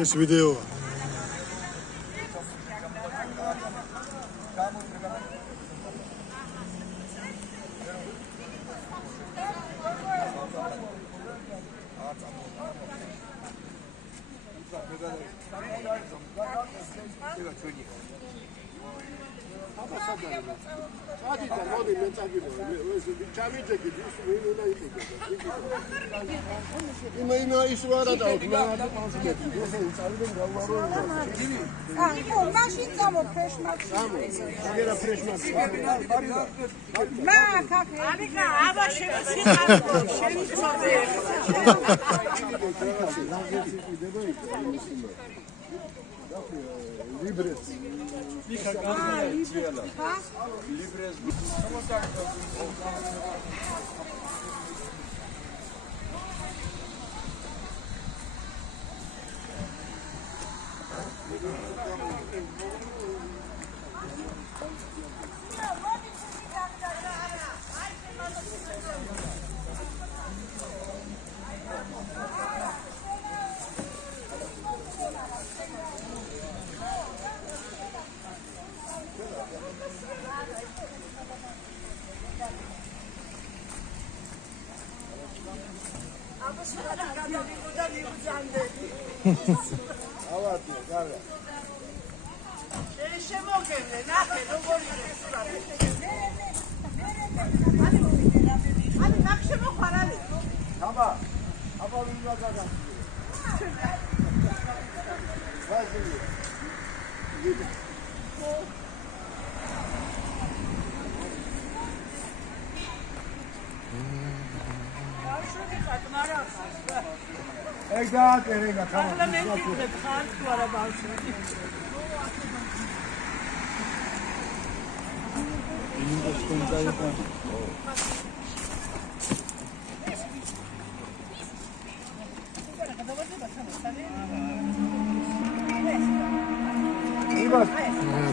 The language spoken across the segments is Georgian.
ეს ვიდეოა.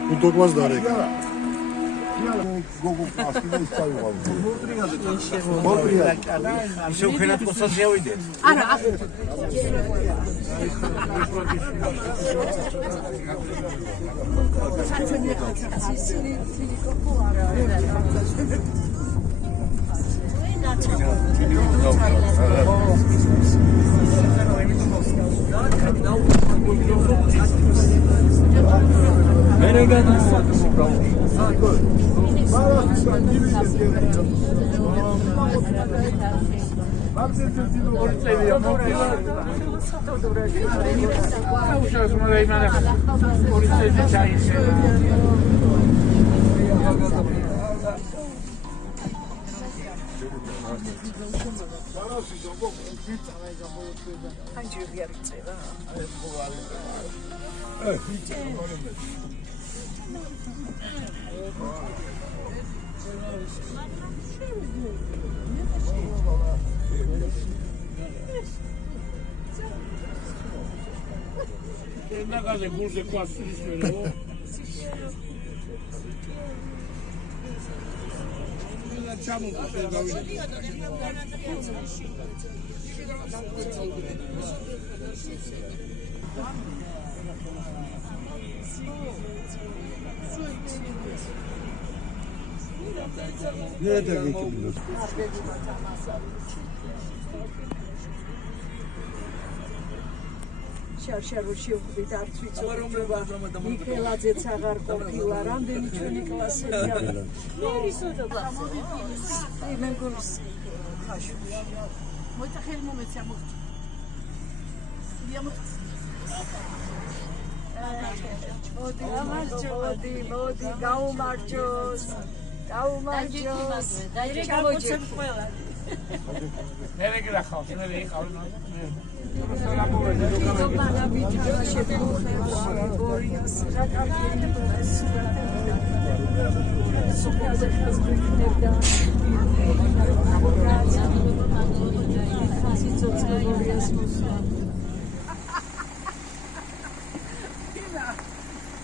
Куток вас дарит. Еще ухилят кусок я уйдет. Nagade burze kwasını söylüyor. Çamur Nerede geçiyor? შარშაროში ვხვდით არც ვიცოდება მიქელაძეც აღარ ყოფილა რამდენი ჩვენი კლასელია მეგონის ხაშუში მოიცა ხელი მომეცია მოდი გაუმარჯოს ჩამოჭერ ყველა ნერე გრახავს ნერე იყავნა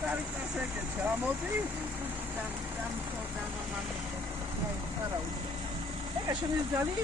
Caritas, გამოდი ეგა შენ ძალი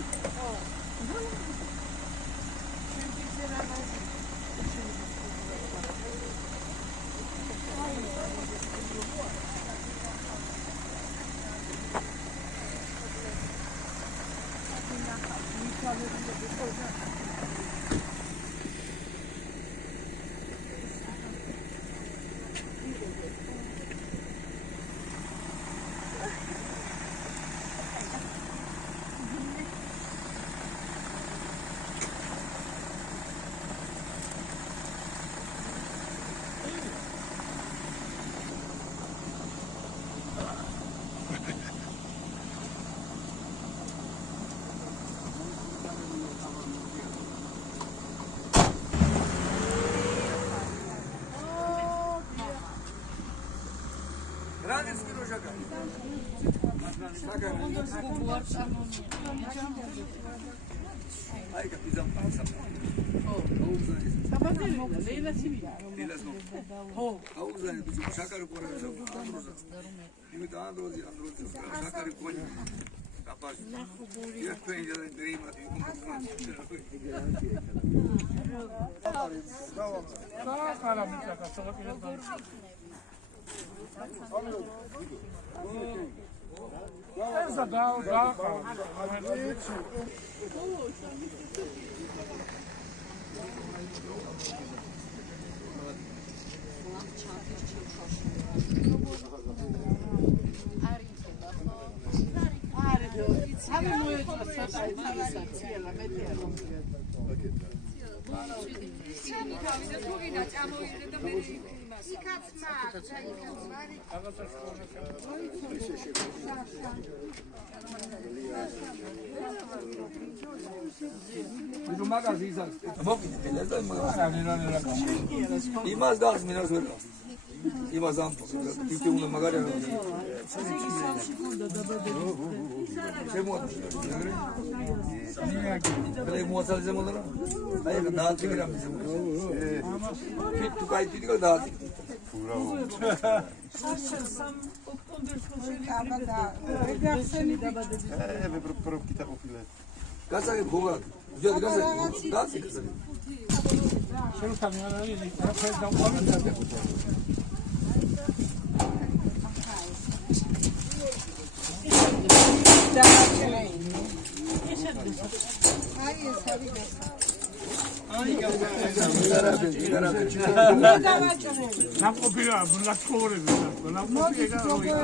იმას გახს მინას ვერ გახს იმას ამ თვითონ უნდა მაგარი არა შემოაწყდა მოაცალზე მოდარა აი რა დაალტი გრამი შემოაწყდა თუ კაი თვითონ დაალტი გასაგებ ხოღა ზედ გასაგებ გასაგებ შენ სამიარალი ტრაფეს დამყარდა ნაკოპია ბლაკორები ნაკოპია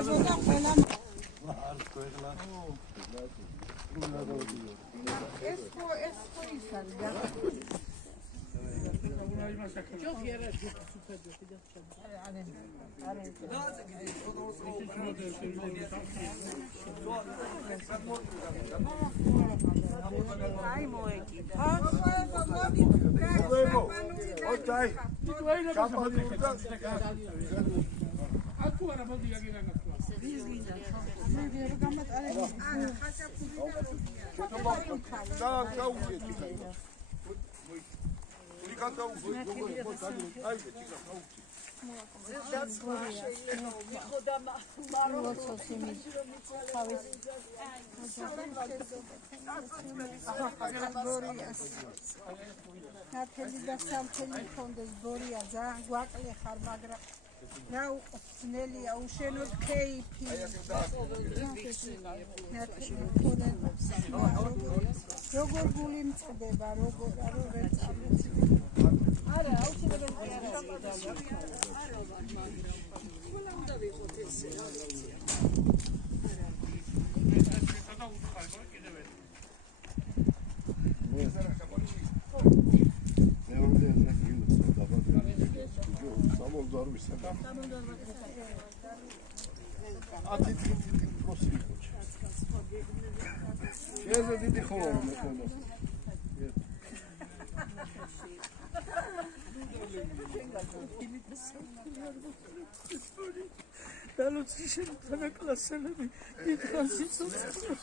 Dallo როცა შემდგარა კლასელები დიდხანს სიცოცხლე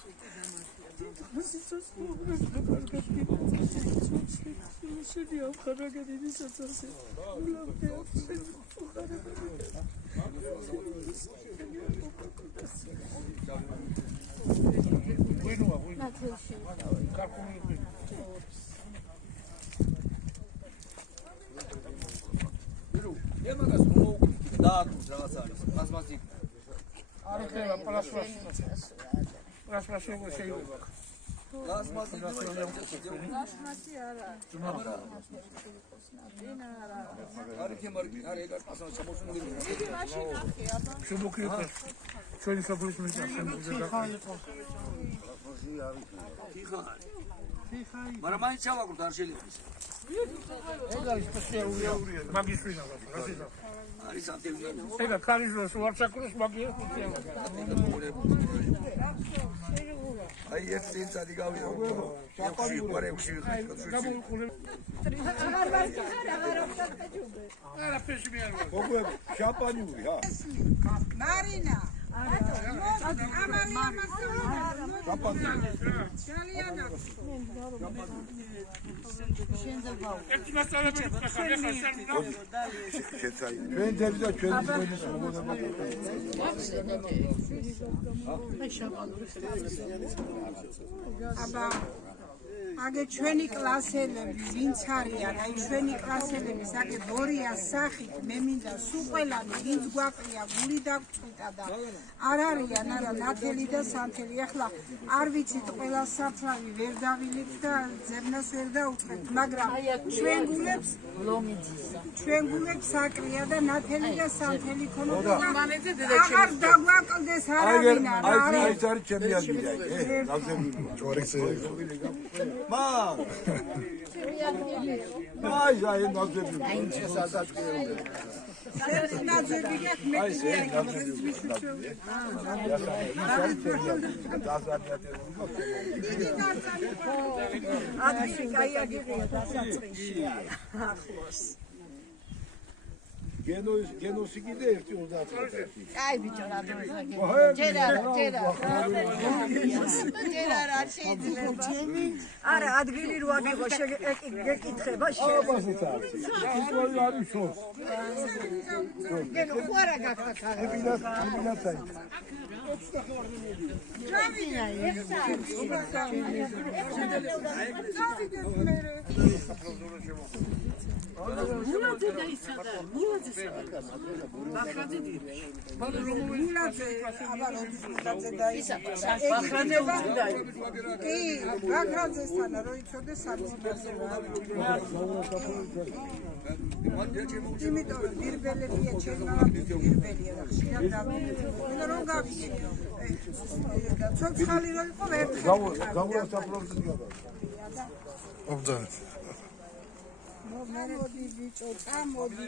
შენი ამხარაგად ისაც ასე ემაგას დააკვირს რაღაც არის პლასმასი არ ხება პლასმასი შეიძლება პლასმასი პლასმასი არა. არის ეგ არ პლასმასი ჩამოსული დიდი მაშინ ახი აბა. შემოქრიფე ჩვენი საფულის მიწა შემოგვიდა მაგრამ მაინც ჩავაგდოთ არ შეიძლება ის ეგ არის სპეციალურია მაგის ვინა რა შეიძლება არის ატელვია ეგ ქარიშოს ვარჩაკროს მაგია სპეციალურია აი ეს წინწადი გავია შაპანი ყურებში არა ფეში მე არ ვარ მოგwe შაპანიური ჰა Marina. ერთი მასწავლებელი ხარ ახლა ჩვენ დები და ჩვენი ძმების აბა აგე ჩვენი კლასელები ვინც არიან, აი ჩვენი კლასელები საკე ბორია სახით მე მინდა სულ ყველანი ვინც გვაყრია გული დაგწვიტა და არ არიან არა ნათელი და სანთელი ახლა არ ვიცით ყველა საფლავი ვერ დავილებთ და ძებნას ვერ დაუწყებთ მაგრამ ჩვენ გულებს საკრია და ნათელი და სანთელი ქონოდა აღარ დაგვაკლდეს არავინ არა აი ეს არის ჩემი ადგილი აი ნაზები ჭორიქსე აი აი ნაზები ეს ადაჭკერები ნაზები გაკ მე ადგილი გაიაგებია დასაწყისში ახლოს. გენოსი კიდე 1.30 წელი. აი ბიჭო რა ჯერა შეიძლება. არა ადგილი რო აგიღო შეგეკითხება აბასეთ არის. ის არის შოს. გენო ხوارა გაკეთა. ებინაცაი. იმიტომ რომ ბირბელებია ჩემი ბირბელია და ხშირად დავიწყე რომ გავიქე და ცოცხალი რო იყო ერთხელ გავურა საფრთხეს გადა. ობძანეთ. მოდი ბიჭო წამოდი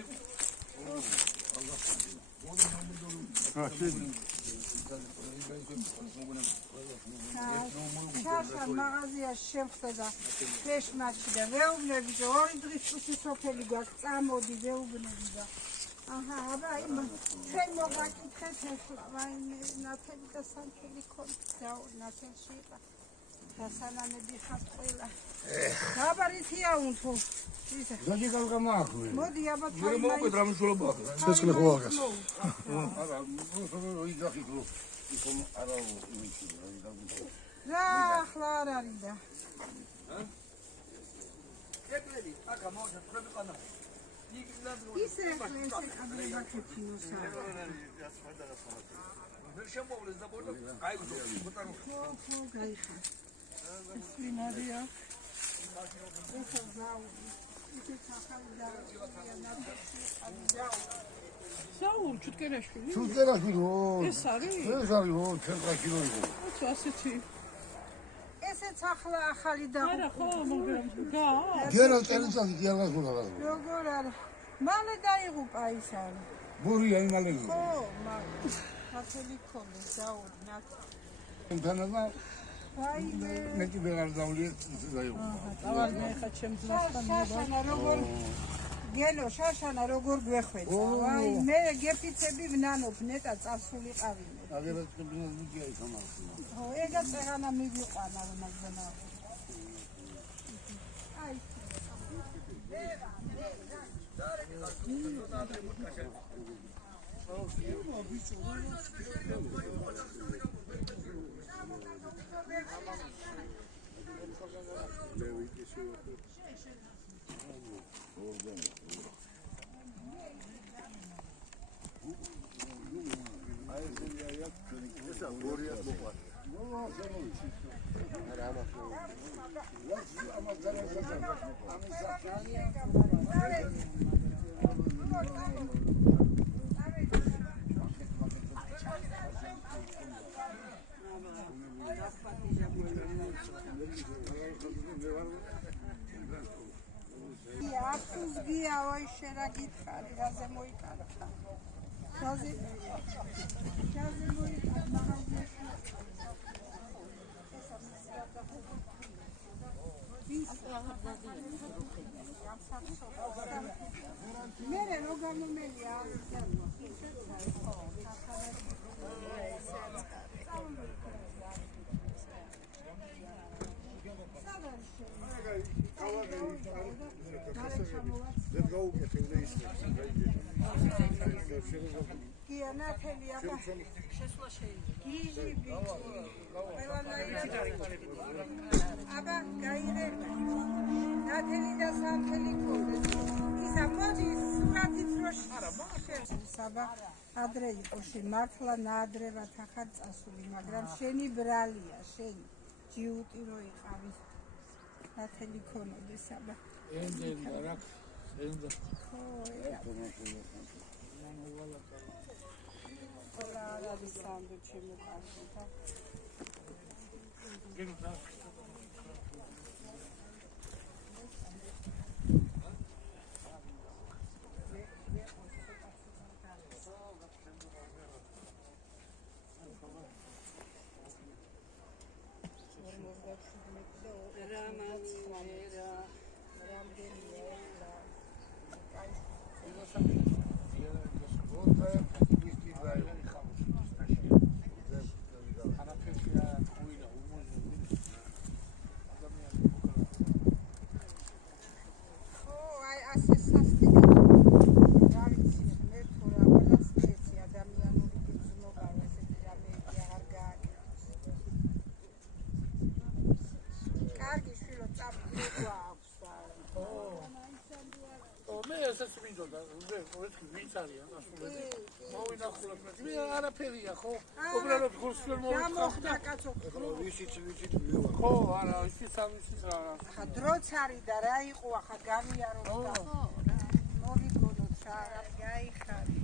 შაშა მაღაზიაში შევხვდა ფეშმაში და ვეუბნები და ორი დღის წუთი სოფელი გვაქვს წამოდი ვეუბნები და აჰა აბა ჩვენ მოვაკითხეთ ახლა ვაიმე ნათელი და სანთელი ქონდა ნათელში იყო დასანანები ხართ ყველა გაბარითია უნთო ზოგი გავგამა აქვე. მოდი აბა მე მოვყვეთ რა მნიშვნელობა აქვს ცეცხლი ხო აღას. არა, მოხდები გახიქრო. იქ არა იმისი რა ახლა არ არის და კეკლები აკა მოვა ხრები ყანა ისე ახლა ესე კადრება ქეთინოსა ვერ შემოვლეს და ბორდა გაიგო ბოტანო ხო გაიხა ეს ვინარია ეს ზაუ ისე სახალი და საულ ჩუტკერაშვილი ჩუტკერაშვილი ეს არის ეს არის 10 კილო იყო. ასეთი ესეც ახლა ახალი და არა ხო მაგრამ გა გერა წელიწადი კი არ გასულა რა. როგორ არა მალე დაიღუპა ის არის ბურია იმალები. ხო მაგრამ ხათელი ქონდა ზაუ ნათ თანადა აი მე კი ვერ დავლიე დაიღუპა. დავარგე ხა ჩემს მასთან შაშანა როგორ გენო შაშანა როგორ გვეხვეწა აი მე გეფიცები ვნანობ ნეტა წასულიყავინე აგერაც კბინას მიგია იქამა ხო ეგა წერანა მივიყვანა მაგზანა აი აფუს გია ой შერა გითხარი რაზე მოიკარხა რაზე მოიკარხა მაგალითად მერე რო გამომელია δεν გაუკეთე უნდა ისმის. კი ანათელი აბა შესვლა შეიძლება. აბა გაიგე. ნათელი და სამთელი ქონდეს. ისა მოდი სურათით რო საბა ადრე იყო მართლა ნაადრევად ახალ წასული, მაგრამ შენი ბრალია, შენი ჯიუტი რო იყავი. ნათელი ქონდეს აბა. ენდა რა ენდა ყველა არის სანდუიჩი მოყავდა გენდა არაფერია ხო? უბრალოდ გულს ვერ მოხდა კაცო. ვისიც მივარ. ხო, არა, ისიც რა. ხა დროც არის და რა იყო ახლა გამიაროთ და მოვიგონოთ რა გაიხარი.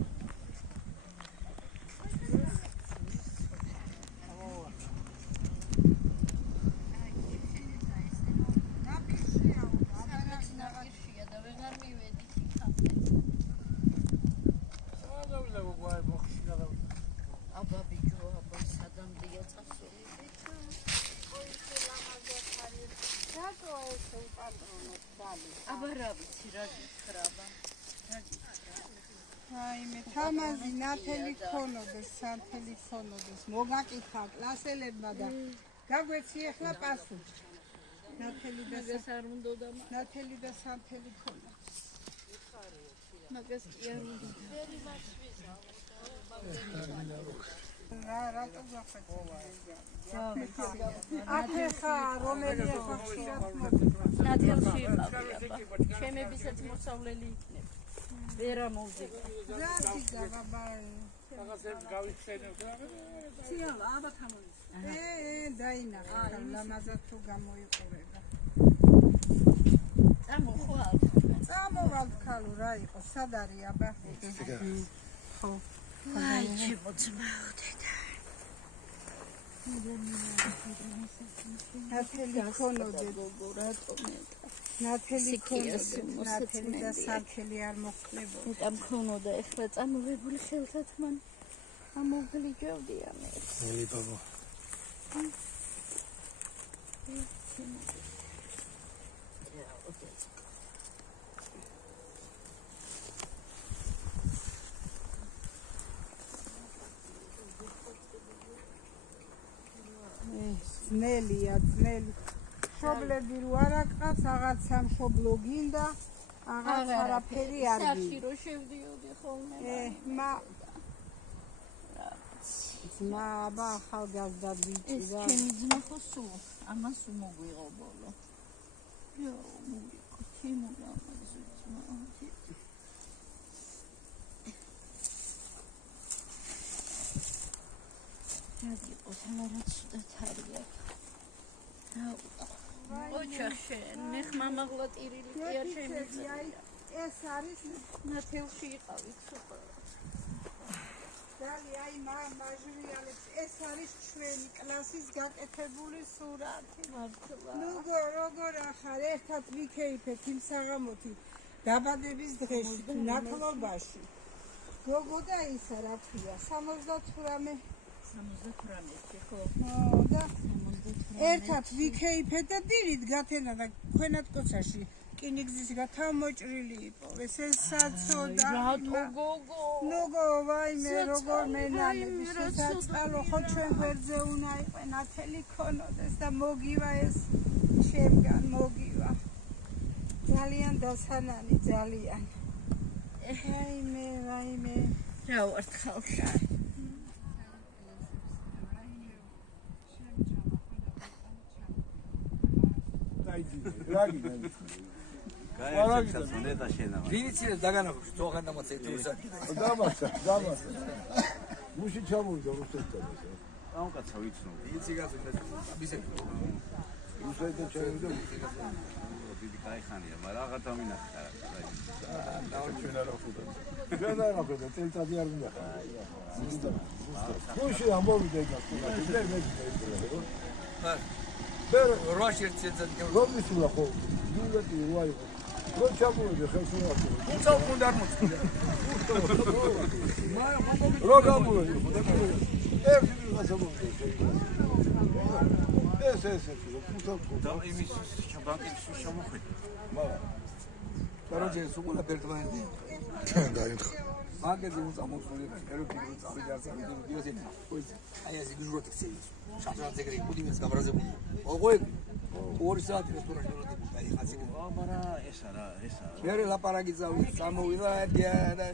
აი მე თამაზი ნათელი ქონოდეს, სანთელი ქონოდეს, მოგაკითხა კლასელებმა და გაგვეცი ახლა პასუხი. ნათელი და არ უნდა ნათელი და სანთელი ქონოდეს. მაგას კი არ უნდა. რატო გახაჭე? აფეხა რომელი ახლა ნათელში იყავი. ჩემებისაც მოსავლელი იქნება. ვერა მოვზექა. ზარდი გაბაბაი. რაღაცებს გავიხსენებ და ციალა აბა თამონის. დაინახა ლამაზად თუ გამოიყურება. წამოხვალ. წამოვალ ქალო რა იყო? სად არის აბა? ხო. აი ჩემოწმაოდედა. ნათელი ქონოდე გოგო რატომ ნათელი ქონოდე ნათელი და სარქელი არ მოხდებოდა მეტა მქონოდა ეხლა წამოვებული ხელთათ მან ამოგლიჯავდია მე ელი ბაბა ძნელია, ძნელი. მშობლები რო არ აყავს, რაღაცა მშობლო გინდა, რაღაც არაფერი არ გინდა. საჭი რო შევდიოდი ხოლმე. ძმა, აბა ახალგაზრდა ბიჭი და ჩემი ძმა ხო სულ ამას უმოგვიღო ბოლო. იო, მოვიყო, ჩემი ამას ძმა. რადი ყოთალარაც დათარია. ოჩახე, ნეხ მამაღლა ტირილი კი არ შემიძლია. ეს არის ნათელში იყავით სუპერ. დალი აი მაჟრიალებს ეს არის ჩვენი კლასის გაკეთებული სურათი. მართლა. ნუ როგორ ახარ ერთად ვიქეიფეთ იმ საღამოთი დაბადების დღეში ნათლობაში. გოგო და ისა რა ქვია 78 ხო. და ერთად ვიქეიფეთ და დილით გათენა და ქვენად კოცაში კინიგზის გათავმოჭრილი იყო. ეს საცოდა. რატო გოგო? ნუგო ვაიმე როგორ მენანები საწყალო ხო ჩვენ გვერდზე უნდა იყო ნათელი ქონოდეს და მოგივა ეს ჩემგან მოგივა. ძალიან დასანანი ძალიან. ვაიმე. რა ვარ ხალხი? ვინიცინეს დაგანახავს თოხან დამაცეთ რუსად. დამასა. მუში ჩამოვიდა რუსეთთან ესე. ამ კაცო ვიცნობ. ვინიცი გასულდა აბისე. რუსეთთან ჩამოვიდა. დიდი кайხანია, მაგრამ აღარ დამინახე რა. ჩვენ არ ვხვდა. ჩვენ არ ვხვდა, წელიწადი არ მინახა. მუში ამოვიდა გასულა. მე როაშერ წელიწადი რომისულა ხო? ნულეთი ვაი. რო ჩამოვიდა ხელსურათი. თუმცა უნდა არ მოწყვია. რო გამოვიდა. ერთი ვიღაცა მოვიდა. ეს და იმის ბანკის შემოხვედი. მაგრამ კაროჯე სულ ბერტმანდი. დაინახა. მაგაზე უნდა მოსულიყო ეროვნული წავიდა არცადი დიოსი. აი ეს გიჟროტი ცი. შატრანზე გრი ბუდიმეს გაბრაზებული. ოღო 2 საათი რესტორანში ვარდი და იხაცი. მაგრამ ესა რა. მე ლაპარაკი წამოვიდა და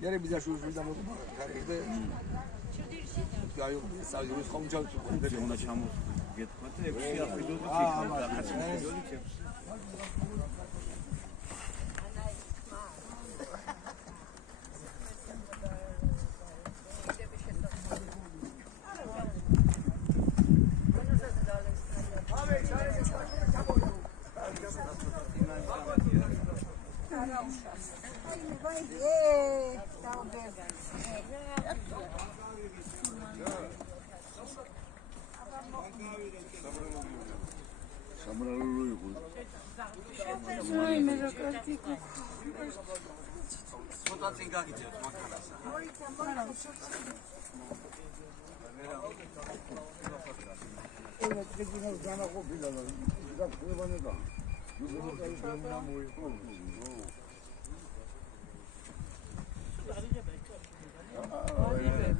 მე ბიზაშუში და მოყვა. კარგია. გაიო საერთოდ ხომჯავში უნდა ჩამოგეთქვა და 6 აფრიდოდი იქნება და ხაცი მოდიოდი ჩემს. სიტუაცია გაგიწევთ მაგალასა. ეს ძეგინო განაყოფილა და გაქრებანება.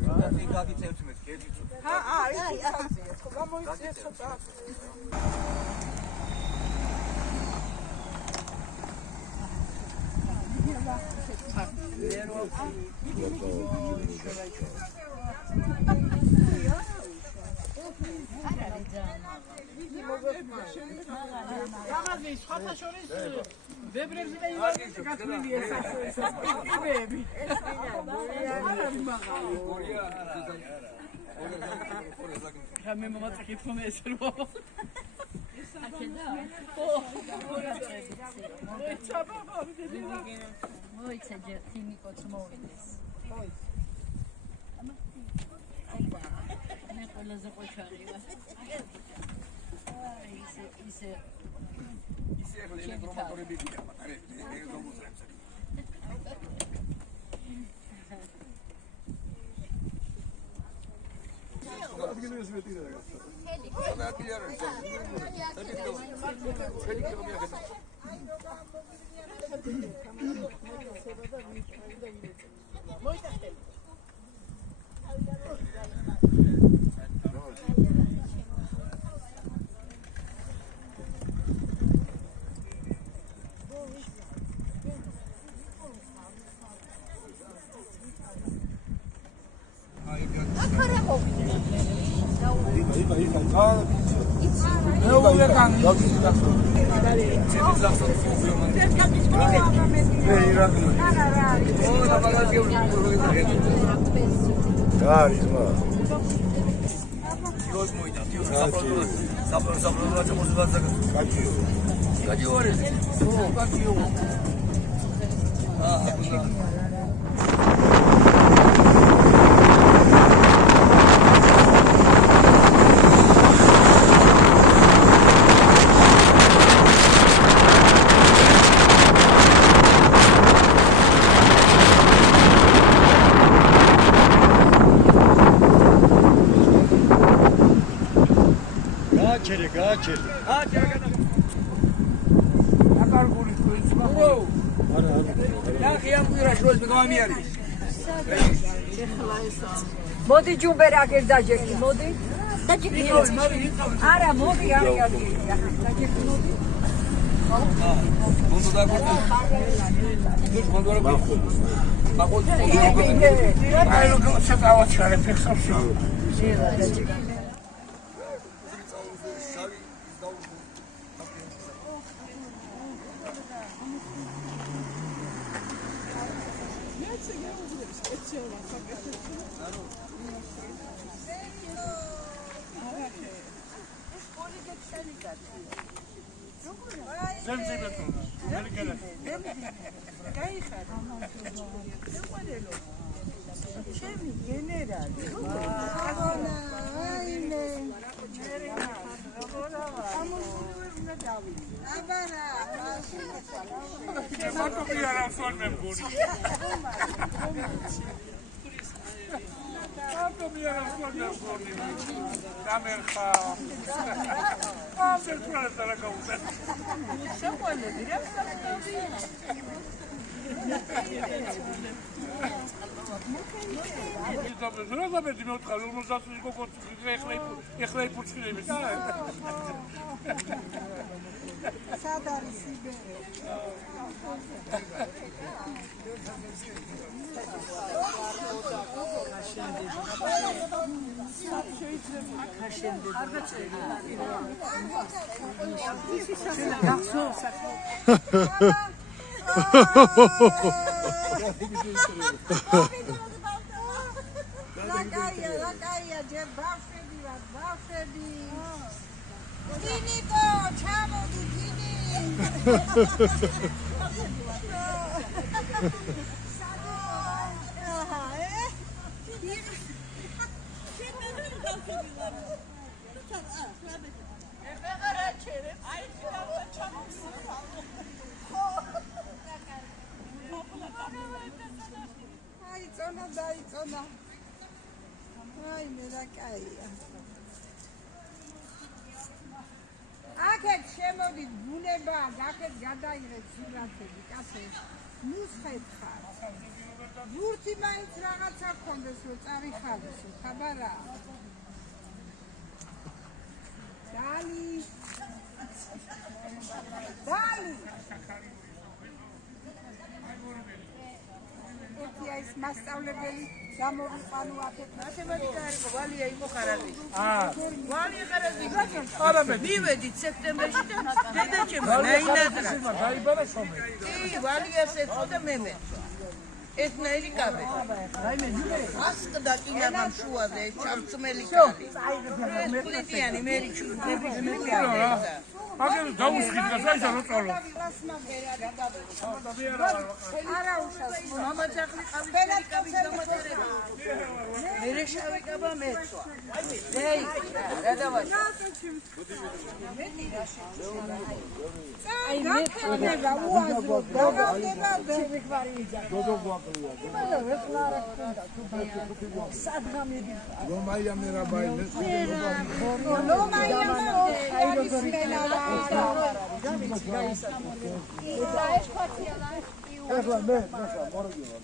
სიტუაცია გაგიწევთ მე კერძი ცოტა. ეს ხო მოიწევს ცოტა. ამაზე სხვათა შორის ვებრებზე და ივანზე გასვლილი ეს აკრები. ეს რა მე მომაწაკით რომ ეს რო მოიცა ჯერ ქიმიკოც მოვიდეს. მე ყველაზე ყოჩარი ვარ. ისე ელექტრომოტორები გიყავ, არა, ეს რომოძრებს. და იქა ძალიან მეუბნე კანი. მე ირაკლი არის მა როს მოიდა თიო საპროტოკოლო ჩამოსულაცა კაჩიო კაჩიო არის ო კაჩიო გააჩერე აკარგული თუიცხა არა ნახე ამ კვირას როს მეგამიარი მოდი ჯუმბერ აგერ დაჯექი მოდი დაჯექი არა მოდი არა დაჯექი მოდი ბუნდო დაგორდა ის ბუნდო რა მახოთ აი როგორ შევავაჩარე ფეხსავში დაჯექი ლაკაია ჯერ ბავშვები ვარ ბავშვები დინიკო ჩამოდი დინი აი წონა დაიწონა აი მე ლაკაია აქეთ შემოდით ბუნება აქეთ გადაიღეთ სურათები კაცო ნუსხეთ ხარ ვურთი მაინც რაღაცა გქონდეს რომ წავიხალისო ხაბარა დალი ეს მასწავლებელი გამოვიყვანო აქეთ მათემატიკა არის ვალია იყო ხარაზი ვალია ხარაზი არა მე მივედით სექტემბერში და დედაჩემმა ნაინადრა დაიბარა შომე კი ვალიას ეწოდა მე ეთნაირი კაბე რაიმე ძიმე ასკდა კინაღამ შუაზე ჩამწმელი კალი მეხუთიანი მერიჩუ აგერ დაუსხიდა საერთოდ რო წოლო არა უშავს მამა ძაღლი ყავის კაბის დამატება მერე შავი კაბა მეცვა ეი რა დავაში აი მე ხდება უაზრო დავდება დოდო გვაკლია სადღამედი რომაია მე რა ბაილე რომაია ახლა მე მორგი ვარ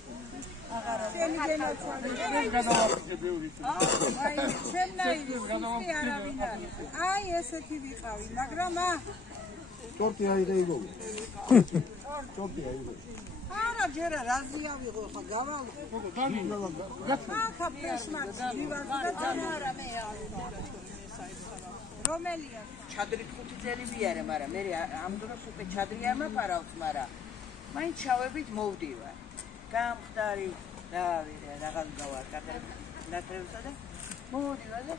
აი ესეთი ვიყავი მაგრამ ტორტი აიღე იგო ტორტი აიღე არა ჯერა რაზია ვიღო ხო გავალ ხა ფეშმაკს დივარ და არა მე რომელია? ჩადრით 5 წელი ვიარე, მაგრამ მე ამ დროს უკვე ჩადრი არ მაფარავთ, მაგრამ მაინც ჩავებით მოვდივარ. გამხდარი დავირე, რაღაც გავაკეთებ ნატრევსა და მოვდივარ და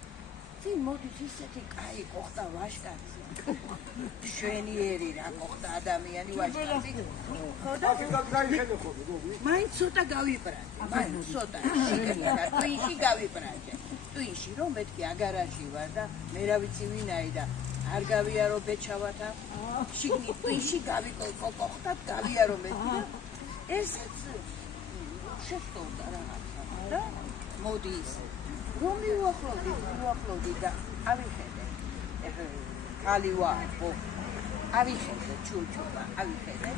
მოდის ისეთი კაი ყოხდა ვაშკაცი. შვენიერი რა ყოხდა ადამიანი ვაშკაცი. ხოდა მაინც ცოტა გავიბრალე, მაინც ცოტა შიგნით, ტვინში გავიბრალე. ტვინში რომ მეთქი აგარაში ვარ და მე რა ვიცი ვინაი და არ გავიარო ბეჩავათა. შიგნით ტვინში გავიყოხდა, გავიარო მეთქი და ესეც შეშტოვდა რაღაცა და მოდი ისე. რომ მივახლოვდი და ავიხედე. ხალი ვარ, ხო. ავიხედე ჩუჩობა, ავიხედე.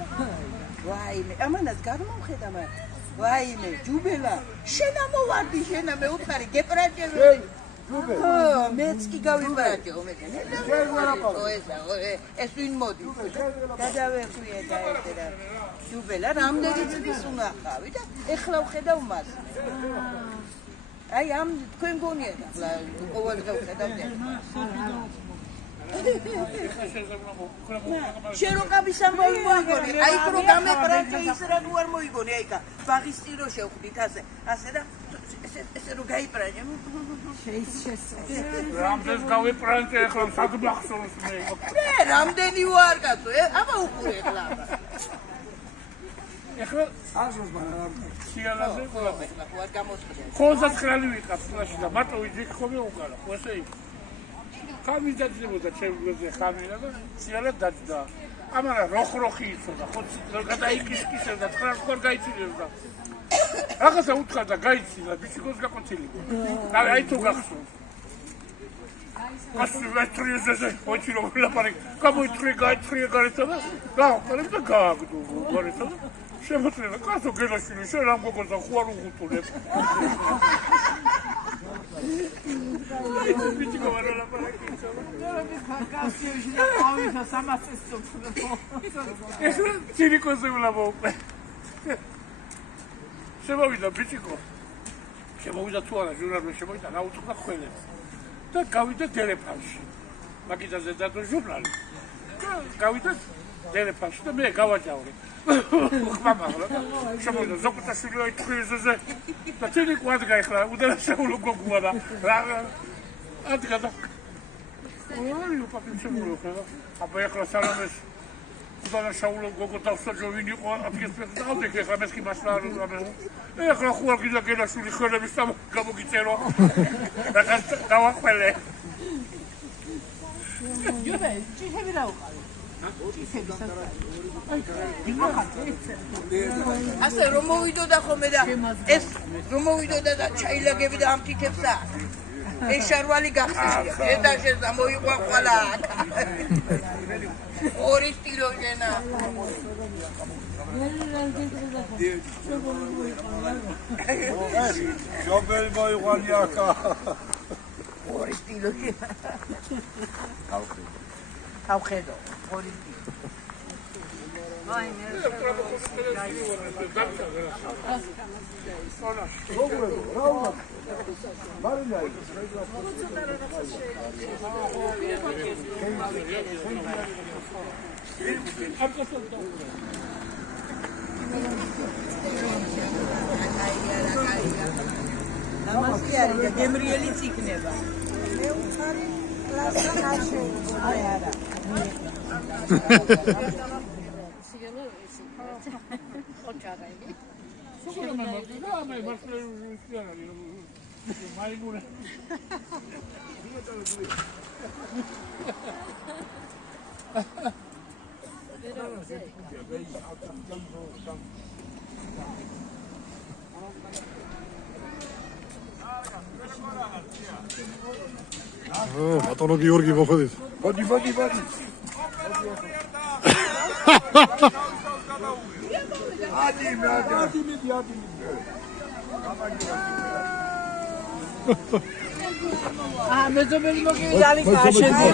ვაიმე, ამანაც გამომხედა მაგრამ ვაიმე, ჯუბელა, შენა მოვარდი, შენა მე უთხარი გეპრაჭეველი. ჯუბელა. მეც კი გავიბრაჭეო მე. ეს ვინ მოდი? გადავეხვიე და ეს რა. ჯუბელა, რამდენი წლის უნახავი და ეხლა ვხედავ მას. აი ამ თქვენ გონიათ ახლა ყოველდღე ვხედავდე. შეროკაბის არ მოიგონი, აი რო გამეპრანჭე ის რა არ მოიგონი, აი ბაღის ტირო შევხვდით ასე და ესე რო გაიპრანჭე. რამდენს გავიპრანჭე ახლა საგბახსოვს მე. რამდენი ვარ კაცო, აბა უყურე ახლა. ახლა ასოს მაგრამ სიალაზე ყოლაბე. ვარ გამოსწრე. ხოსაც ხრალი ვიყავს ფლაში და მარტო ვიძიქ ხოლმე უკარა, ხო ესე იყო. ხამი დაძებოდა ჩემზე ხამი და სიალა დაძდა. ამარა როხროხი იცოდა, ხო გადაიკისკისებდა, ხრალ ხوار გაიცილებდა. რაღაცა უთხრა და გაიცილა, ბიჭიკოს გაკოცილი. აი თუ გახსოვს. ასე ვეტრიეზე ოჩი რო ლაპარაკი. გამოიწრე გაიწრე გარეთ და გააყოლებ და გააგდო გარეთ და შემოწმება კაცო გელაშილი შენ რამ გოგოთა ხوار უღუტულებ. ბიჭიკო ვარო ლაპარაკი იცოდა. კაცი და ავისა სამასეს წუთს. ეს ცირიკოზე ვლაბოყე. შემოვიდა ბიჭიკო. შემოვიდა თუ არა ჟურნალში შემოვიდა რა უცხდა ხველებს. და გავიდა ტელეფონში. მაგიტაზე დადო ჟურნალი. გავიდა ტელეფონში და მე გავაჯავრე. ხმამაღლა და შემოვიდა ზოგტაშვილი აი თხრიზეზე. და თენი ყვადგა ეხლა უდანაშაულო გოგოა და რა ადგა და ორი უპაპი შემოვიდა. აბა ეხლა სალამეს უდანაშაულო გოგო დავსაჯო ვინ იყო აფიესპეს დავდეკ ეხლა მეს კი მასლა არ ეხლა ხوار გიდა გელაშვილი ხელების სამ გამოგიწერო. რაღაც დავახველე. ჯუბე, ჭიქები დაუყარე. ჭიქები ასე რომ მოვიდოდა ხოლმე და ეს რომ მოვიდოდა და ჩაილაგებდა ამ თითებსა. ეს შარვალი გახსნილია. ედაშეა მოიყვაყვალა. ორი სტილო ჯენა. შობელ მოიყვანია ხა. ორი სტილო ჯენა. თავხედო. ორი სტილო. ვაიმე. რა უნდა? მარინა. ამასი არის და გემრიელიც იქნება. მე უხარი კლასთან არ შეიძლება. აი არა. სიგელო ისი. ოჩაგაი. სულ მომდა მე მასლე სიარალი. მაიგურა. ბატონო გიორგი მოხდით. მოდი. მე ზომელი მოგიძალი კაშენზე.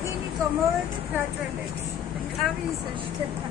ფინიკო მოვედით რაჭველებში. იყავი ისე შეხება.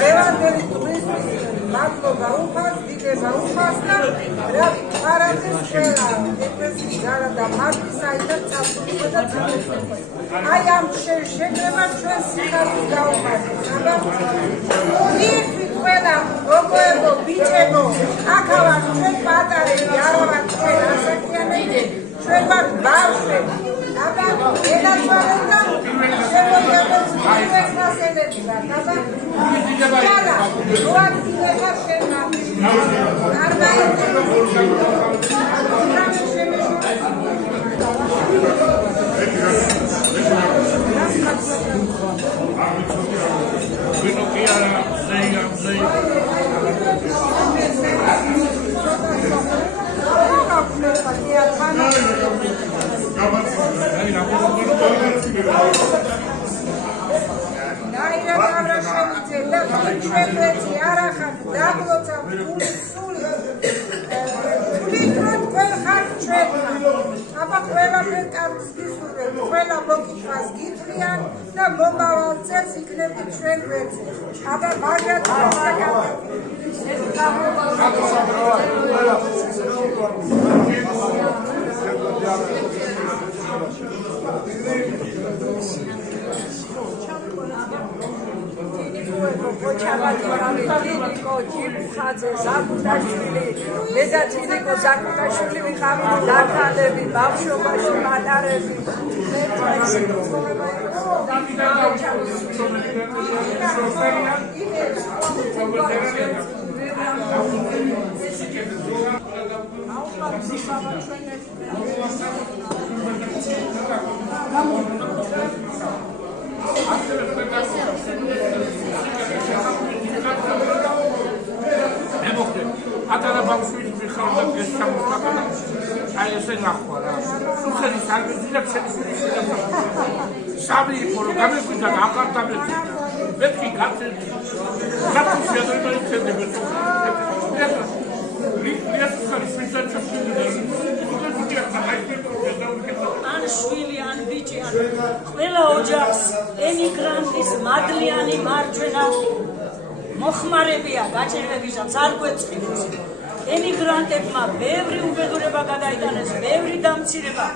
ლევანდელი ტურიზმის მადლობა უფალს, დიდება უფალს და რავი, პარადის ყველა ეკლესიის გარა და მართვის საერთოდ წავსულიყო და წავსულიყო. აი ამ შეგრება ჩვენ სიხარულს გაუმართეს. აბა ვირთვით ყველა გოგოებო, ბიჭებო, აქავარ ჩვენ პატარები, არა ვარ ჩვენ ასაკიანები, ჩვენ ვარ ბავშვები. აბა ენაცვალეთ და შემოიარეთ პირველ ნასელები ვართ. აბა არა, მოაქცია შენა. ყველა მოკითხვას გითხრიან და მომავალ წელს იქნებით ჩვენ გვერდზე. აბა მაგათ ხაძე ზაკუტაშვილი, მედაცინიკო ზაკუტაშვილი ვიყავით დაქალები, ბავშვობაში პატარები. ატარა ბავშვით მიხარდა ეს ჩამოსვლა აი ესე ნახვა რა სუხერის არგეზინა შეცვლილი სამი იყო რომ გამეკვიდა და აპარტამენტი მეთქი გაცეთ გაფუში ადრებელი ცენდება ან შვილი ან ბიჭი ან ყველა ოჯახს ემიგრანტის მადლიანი მარჯვენა მოხმარებია გაჭირვებისას არ გვეწყობს ემიგრანტებმა ბევრი უბედურება გადაიტანეს, ბევრი დამცირება.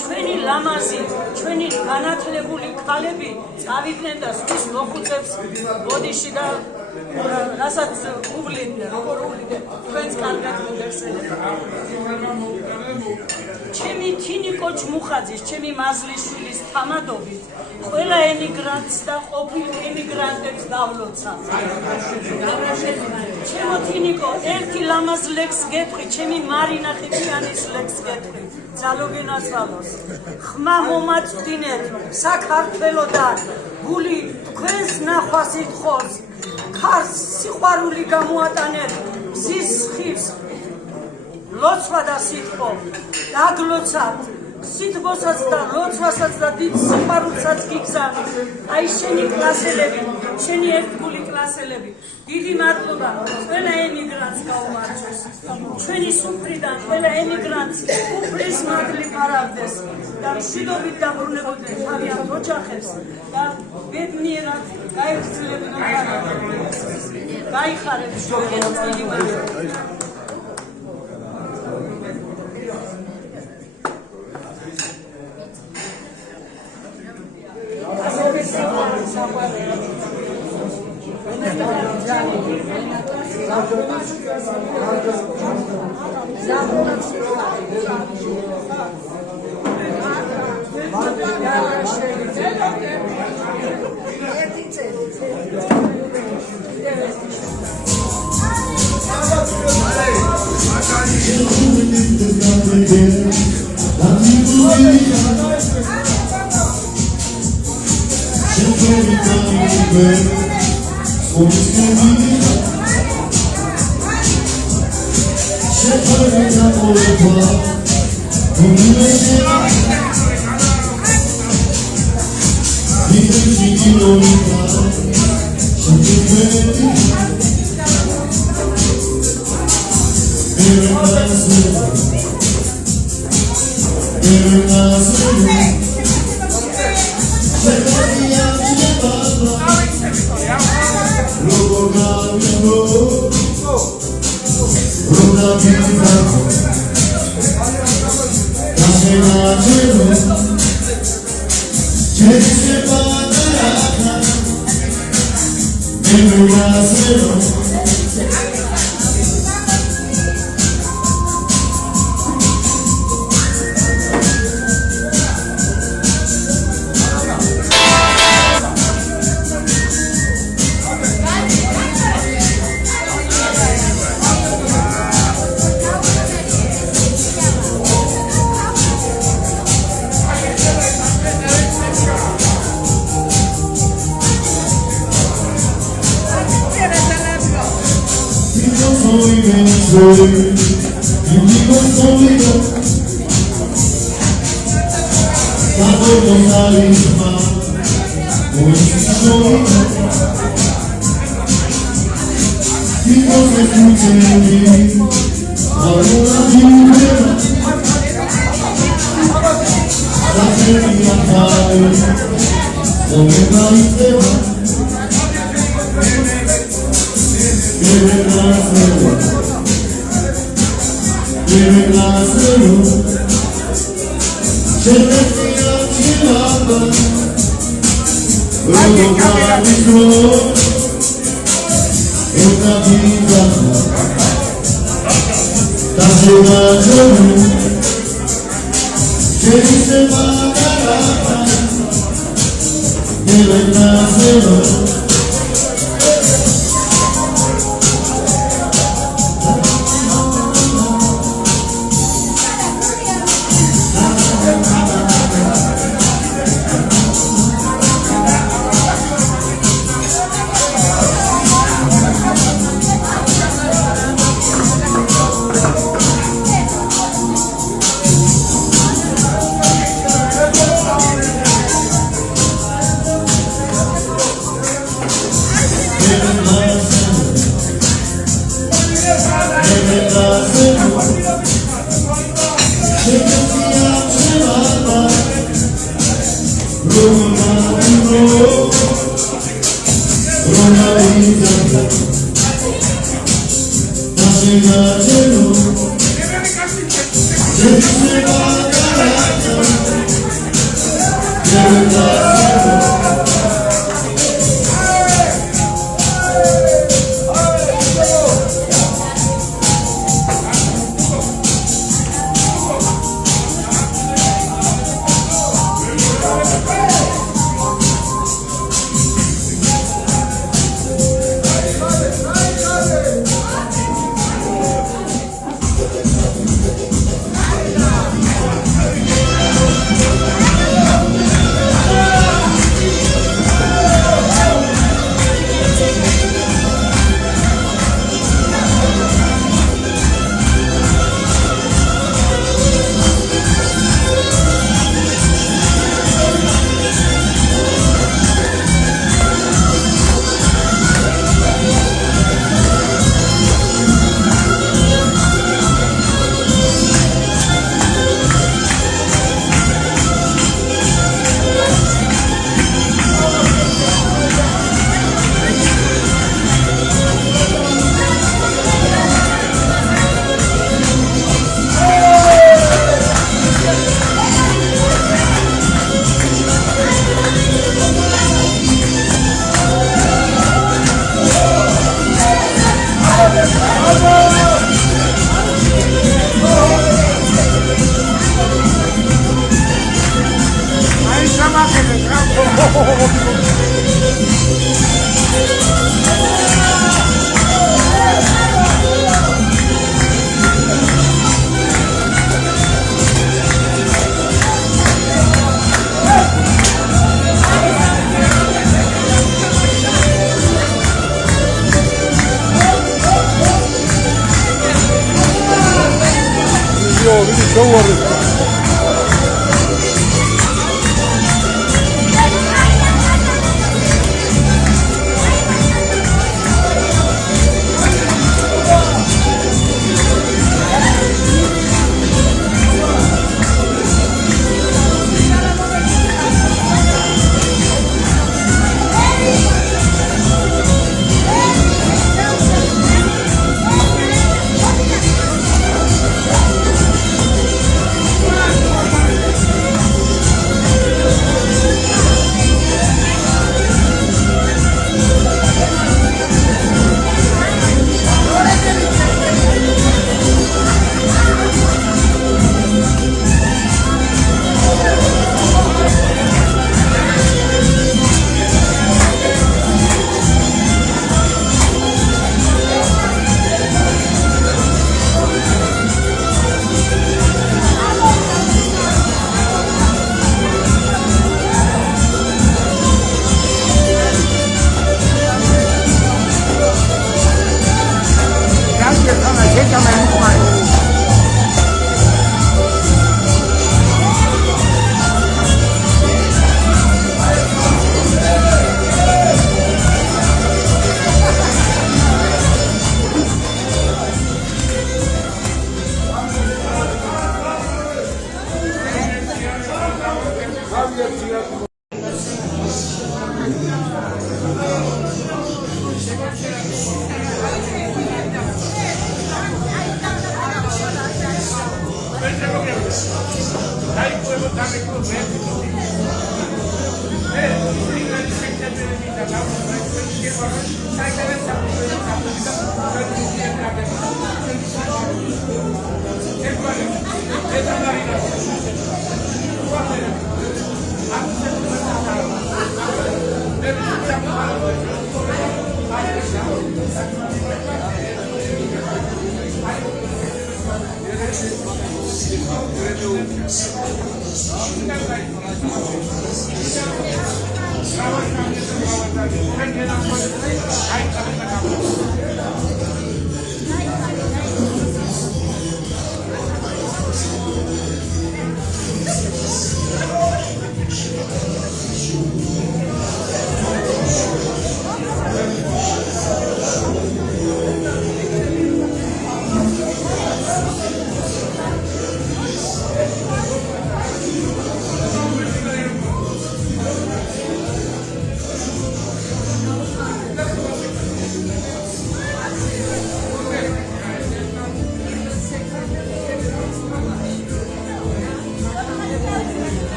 ჩვენი ლამაზი, ჩვენი განათლებული ქალები წავიდნენ და სულ მოხუცებს ბოდიში და რასაც უვლიდნენ, როგორ უვლიდნენ, თქვენს კარგად მოგეხსენებათ. ჩემი თინიკო ჯმუხაძის, ჩემი მაზლიშვილის თამადობით ყველა ემიგრანტს და ყოფილ ემიგრანტებს დავლოცა. ჩემო თინიკო, ერთი ლამაზ ლექს გეტყვი, ჩემი მარინა ხიფიანის ლექს გეტყვი, ძალოგენაცვალოს. ხმა მომაწვდინეთ, საქართველოდან, გული თქვენს ნახვას ითხოვს, ქარს სიყვარული გამოატანეთ, მზის ხის, ლოცვა და სიტყვა, დაგლოცავთ. სიტყვასაც და ლოცვასაც და დიდ სიყვარულსაც გიგზავნით. აი შენი კლასელები, შენი ერთგული კლასელები. დიდი მადლობა ყველა ემიგრანტს გაუმარჯოს. ჩვენი სუფრიდან ყველა ემიგრანტს უფლის მადლი პარავდეს და მშვიდობით დაბრუნებოდნენ თავიანთ ოჯახებს და ბედნიერად გაეგრძელებინონ გაიხარეთ შოქენ დიდი მადლობა. We're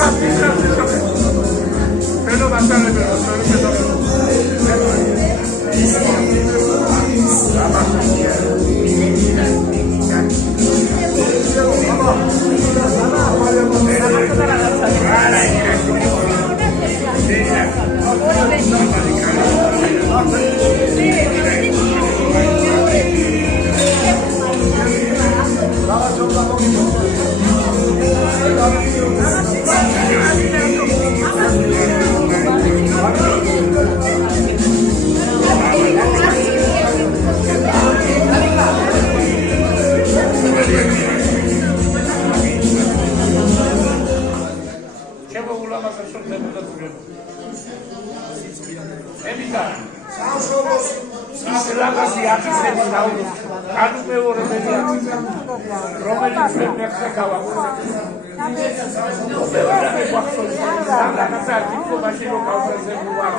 Para ლაგაზი ათისები დაუდგა განუმეორებელი რომელიც მეხსა გავაკეთე რაღაცა დიპლომატი რო გავზარდებული ვარ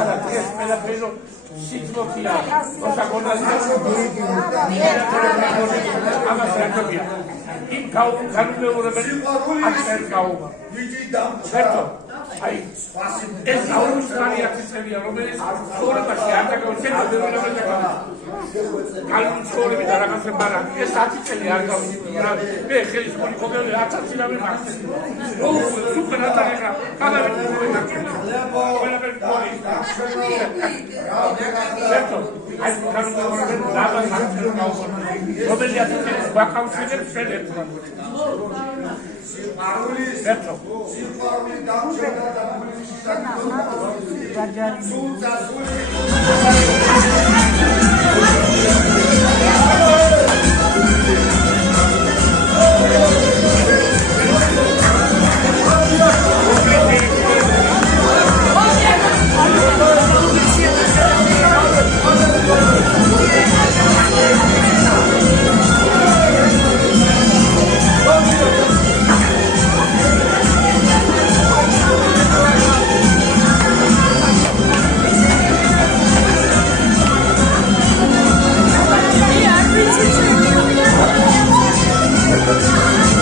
არა ეს ყველაფერი სიტუაცია ოსაკონას ამას რაკობია იმ განუმეორებელი აქცენტ გაუმა საერთოდ აი ეს აუცილებელი აქცენტია რომელიც ცხოვრებაში არ დაგავიწყდა კალმ ცხოვრები და რაღაცა მაგრამ ეს 10 წელი არ გავიწყდა მე ხელის მოლი ხოდელი 1000 წლები მაქვს სუპერ ატარება კალავი ყველაფერი მოლი საერთოდ აი განუმეორებელი რაღაც აქცენტი გაუმა რომელი აქცენტი გვაკავშირებს ჩვენ ერთმანეთს Certo. Yeah, I appreciate it.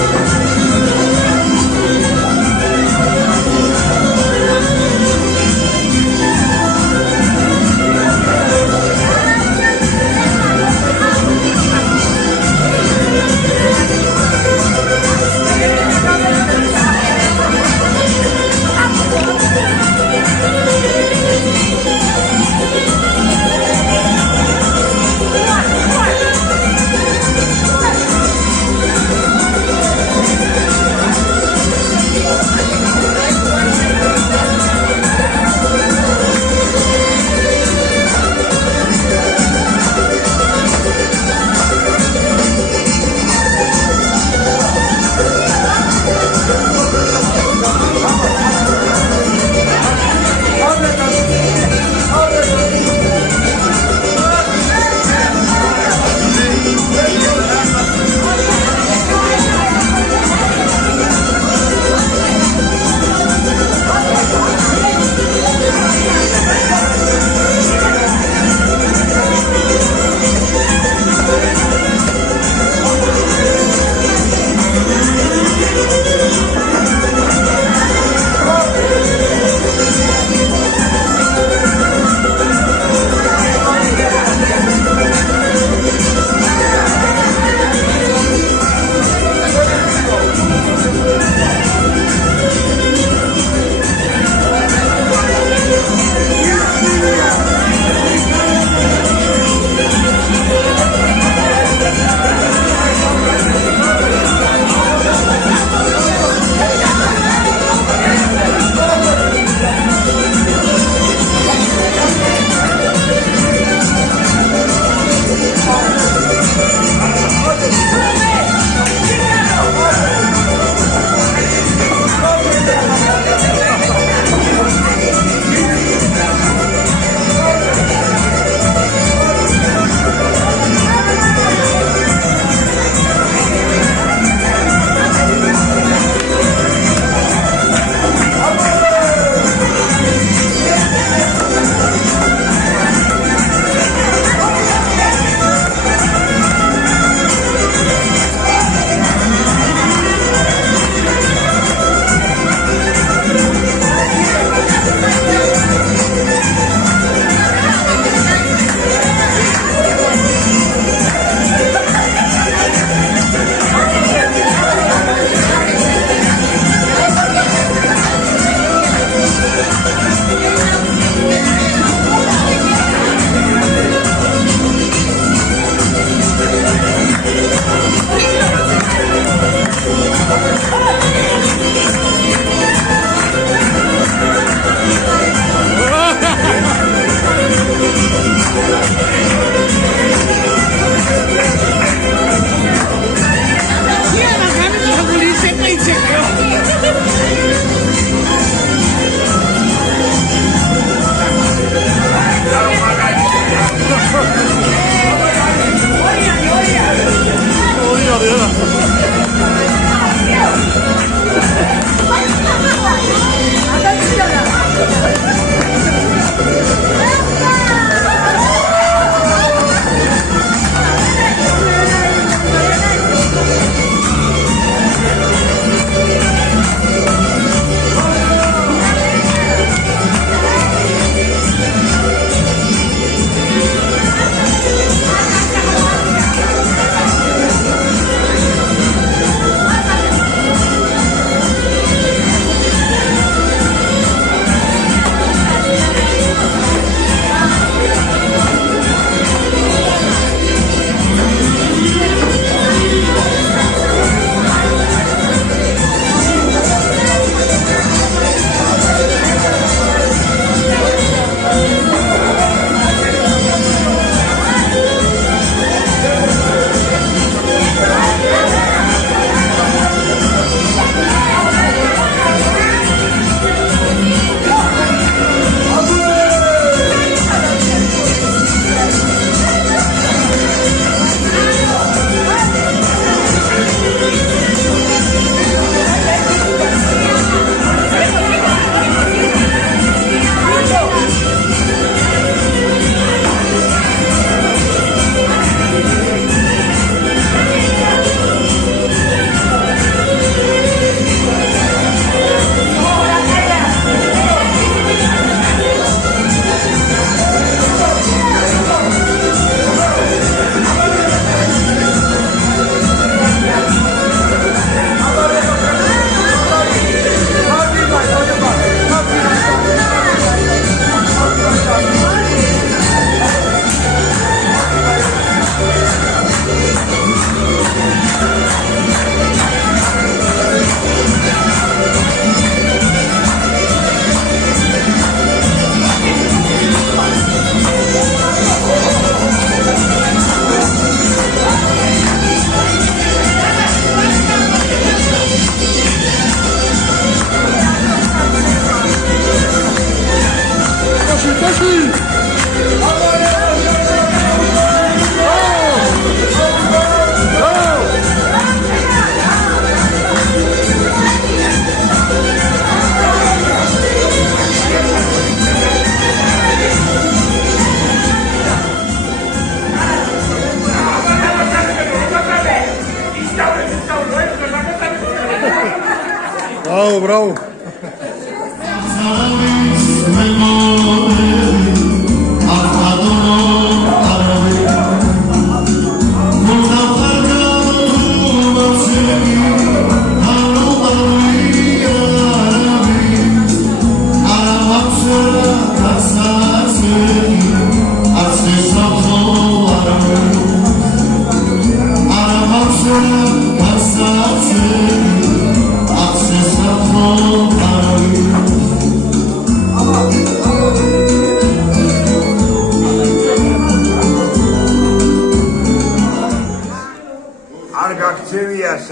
Bravo.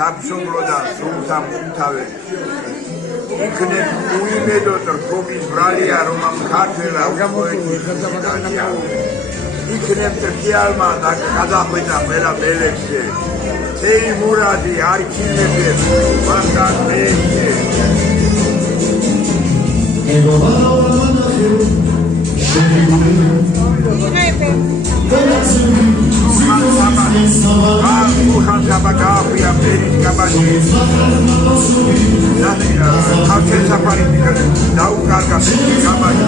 სამშობლოდან სულთა მთავარი იქნებ უიმედოდ რქობის ბრალია რომ ამ ქართველა უხოეთია იქნებ თრიალმა და გადახვეწა ყველა მელექსე თეიმურადი არქიმედეს მანდან მექე Uhan sabagafia perit kabani. Alten safari dau karga perit kabani.